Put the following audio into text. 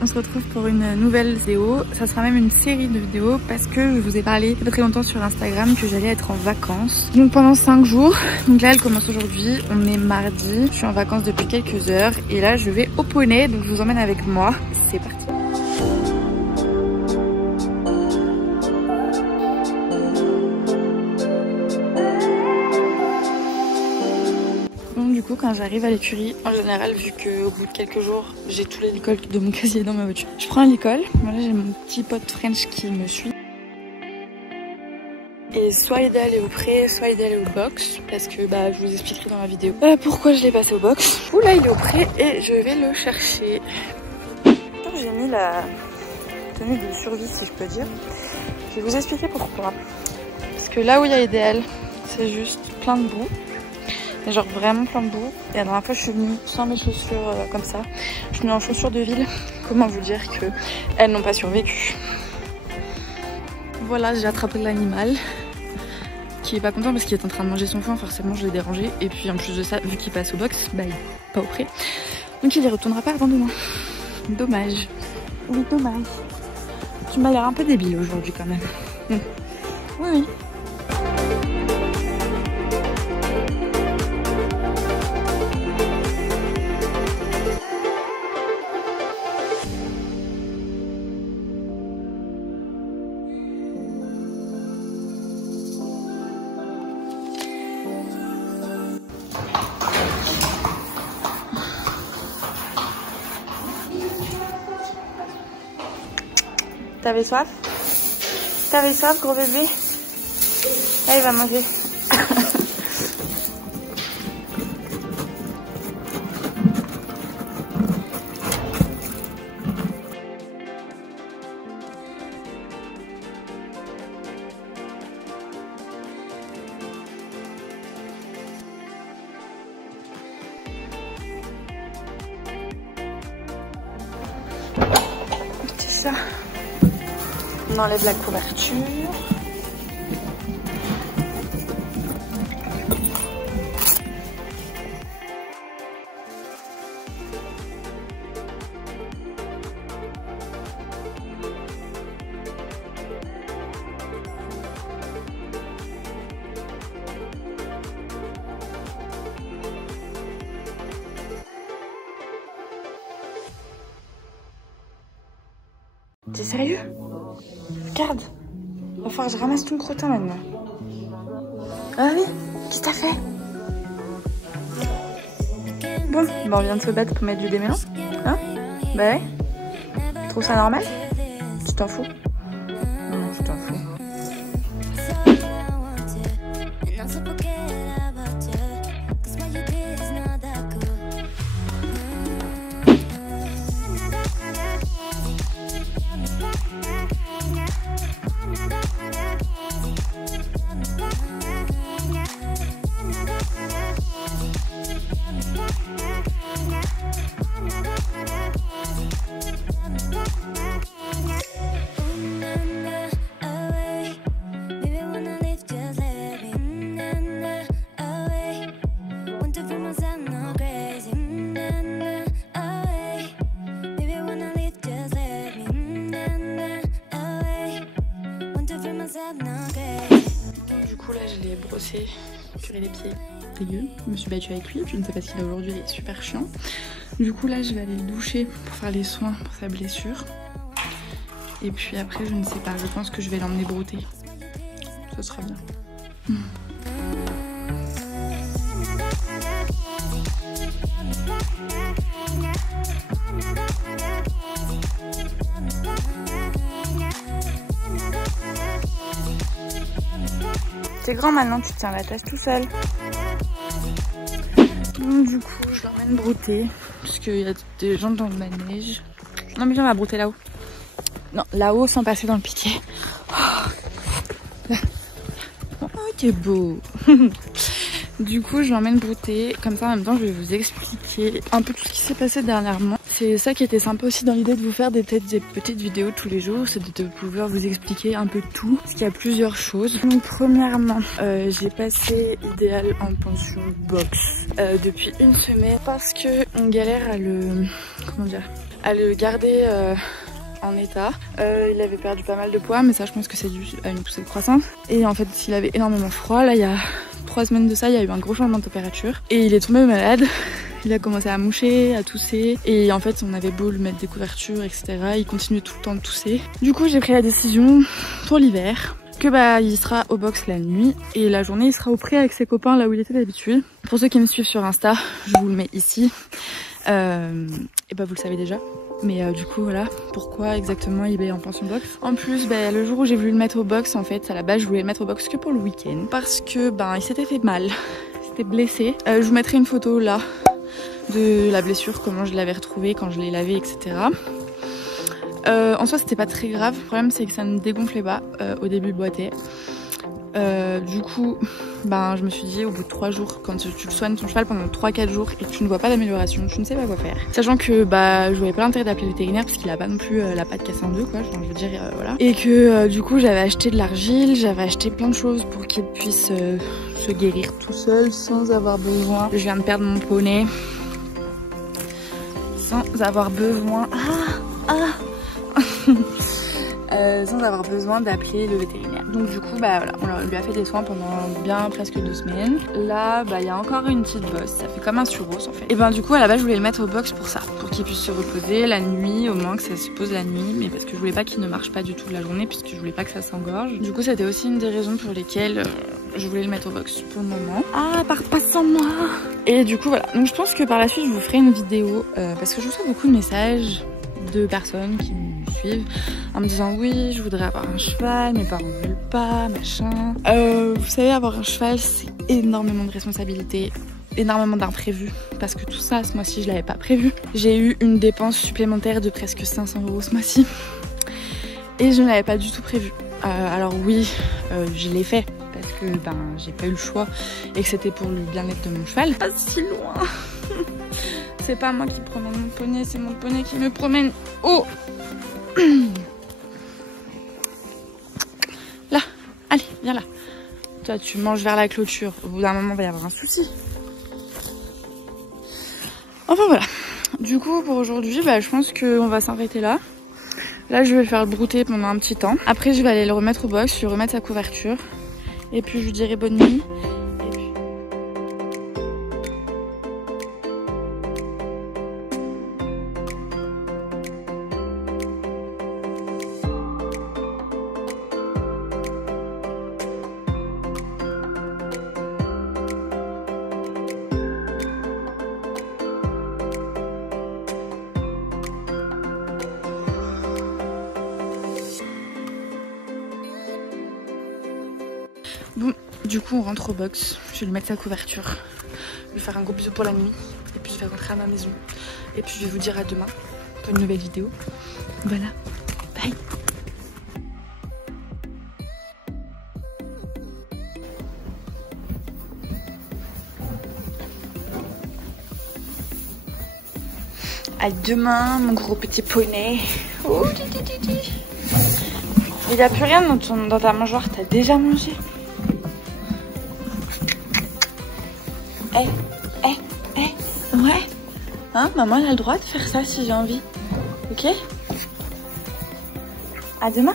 On se retrouve pour une nouvelle vidéo, ça sera même une série de vidéos parce que je vous ai parlé il y a pas très longtemps sur Instagram que j'allais être en vacances. Donc pendant 5 jours, donc là elle commence aujourd'hui, on est mardi, je suis en vacances depuis quelques heures et là je vais au poney, donc je vous emmène avec moi, c'est parti. Du coup quand j'arrive à l'écurie, en général vu qu'au bout de quelques jours j'ai tout l'alcool de mon casier dans ma voiture, je prends l'école. Voilà, j'ai mon petit pote French qui me suit. Et soit il est allé au pré, soit il est allé au box, parce que bah je vous expliquerai dans la vidéo pourquoi je l'ai passé au box. Du coup là il est au pré et je vais le chercher. J'ai mis la tenue de survie si je peux dire. Je vais vous expliquer pourquoi. Parce que là où il y a Idéal, c'est juste plein de boue. Genre vraiment plein de boue. Et la dernière fois je suis venue sans mes chaussures comme ça. Je suis venue en chaussures de ville. Comment vous dire que elles n'ont pas survécu. Voilà, j'ai attrapé l'animal qui est pas content parce qu'il est en train de manger son foin. Forcément je l'ai dérangé. Et puis en plus de ça, vu qu'il passe au box, bah il est pas au pré. Donc il y retournera pas avant demain. Dommage. Oui, dommage. Tu m'as l'air un peu débile aujourd'hui quand même. Oui, oui. T'avais soif? T'avais soif, gros bébé? Là, il va manger. C'est ça. On enlève la couverture. T'es sérieux? Regarde, va falloir que je ramasse ton crottin maintenant. Ah oui, qu'est-ce que t'as fait? Bon, bah on vient de se battre pour mettre du démêlant. Hein? Bah ouais. Tu trouves ça normal? Tu t'en fous? Non, tu t'en fous. Du coup là je l'ai brossé, curé les pieds, dégueu. Je me suis battue avec lui, je ne sais pas s'il a aujourd'hui, il est super chiant. Du coup là je vais aller le doucher pour faire les soins pour sa blessure. Et puis après je ne sais pas, je pense que je vais l'emmener brouter. Ça sera bien. T'es grand maintenant, tu tiens la tâche tout seul. Donc, du coup, je l'emmène brouter. Parce qu'il y a des gens dans le manège. Non, mais viens, on va brouter là-haut. Non, là-haut sans passer dans le piquet. Oh, t'es beau. Du coup je l'emmène brouter, comme ça en même temps je vais vous expliquer un peu tout ce qui s'est passé dernièrement. C'est ça qui était sympa aussi dans l'idée de vous faire des petites vidéos tous les jours, c'est de pouvoir vous expliquer un peu tout, parce qu'il y a plusieurs choses. Donc premièrement, j'ai passé Idéal en pension box depuis une semaine parce que on galère à le garder en état. Il avait perdu pas mal de poids, mais ça je pense que c'est dû à une poussée de croissance. Et en fait il avait énormément froid, là il y a 3 semaines de ça, il y a eu un gros changement de température et il est tombé malade. Il a commencé à moucher, à tousser et en fait on avait beau lui mettre des couvertures etc, il continuait tout le temps de tousser. Du coup j'ai pris la décision pour l'hiver que il sera au box la nuit et la journée il sera au pré avec ses copains là où il était d'habitude. Pour ceux qui me suivent sur Insta, je vous le mets ici et vous le savez déjà. Mais du coup voilà pourquoi exactement il est en pension box. En plus le jour où j'ai voulu le mettre au box, en fait à la base je voulais le mettre au box que pour le week-end parce que il s'était fait mal, il s'était blessé. Je vous mettrai une photo là de la blessure, comment je l'avais retrouvée quand je l'ai lavé etc. En soi c'était pas très grave, le problème c'est que ça ne dégonflait pas au début boitait. Du coup je me suis dit au bout de 3 jours, quand tu le soignes ton cheval pendant 3-4 jours et que tu ne vois pas d'amélioration, tu ne sais pas quoi faire. Sachant que je voyais pas l'intérêt d'appeler le vétérinaire parce qu'il a pas non plus la patte cassée en deux quoi, je veux dire voilà. Et que du coup j'avais acheté de l'argile, j'avais acheté plein de choses pour qu'il puisse se guérir tout seul sans avoir besoin. Je viens de perdre mon poney. Sans avoir besoin... sans avoir besoin d'appeler le vétérinaire. Donc du coup voilà, on lui a fait des soins pendant bien presque 2 semaines. Là il y a encore une petite bosse, ça fait comme un suros en fait. Et du coup à la base je voulais le mettre au box pour ça, pour qu'il puisse se reposer la nuit, au moins que ça se pose la nuit, mais parce que je voulais pas qu'il ne marche pas du tout la journée puisque je voulais pas que ça s'engorge. Du coup c'était aussi une des raisons pour lesquelles je voulais le mettre au box pour le moment. Part pas sans moi. Et du coup voilà, donc je pense que par la suite je vous ferai une vidéo parce que je reçois beaucoup de messages de personnes qui me suivent en me disant oui je voudrais avoir un cheval, mes parents veulent pas, machin. Vous savez, avoir un cheval c'est énormément de responsabilités, énormément d'imprévus parce que tout ça ce mois-ci je l'avais pas prévu. J'ai eu une dépense supplémentaire de presque 500 € ce mois-ci et je ne l'avais pas du tout prévu. Alors oui je l'ai fait parce que j'ai pas eu le choix et que c'était pour le bien-être de mon cheval. Pas si loin. C'est pas moi qui promène mon poney, c'est mon poney qui me promène. Oh là, allez, viens là. Toi, tu manges vers la clôture. Au bout d'un moment, il va y avoir un souci. Enfin voilà. Du coup, pour aujourd'hui, je pense qu'on va s'arrêter là. Là, je vais faire le brouter pendant un petit temps. Après, je vais aller le remettre au box, lui remettre sa couverture. Et puis, je lui dirai bonne nuit. Bon, du coup on rentre au box, je vais lui mettre sa couverture, lui faire un gros bisou pour la nuit, et puis je vais rentrer à ma maison. Et puis je vais vous dire à demain pour une nouvelle vidéo. Voilà, bye. À demain mon gros petit poney. Oh, il n'y a plus rien dans ta mangeoire, t'as déjà mangé. Ouais. Hein, maman elle a le droit de faire ça si j'ai envie. Ok? À demain.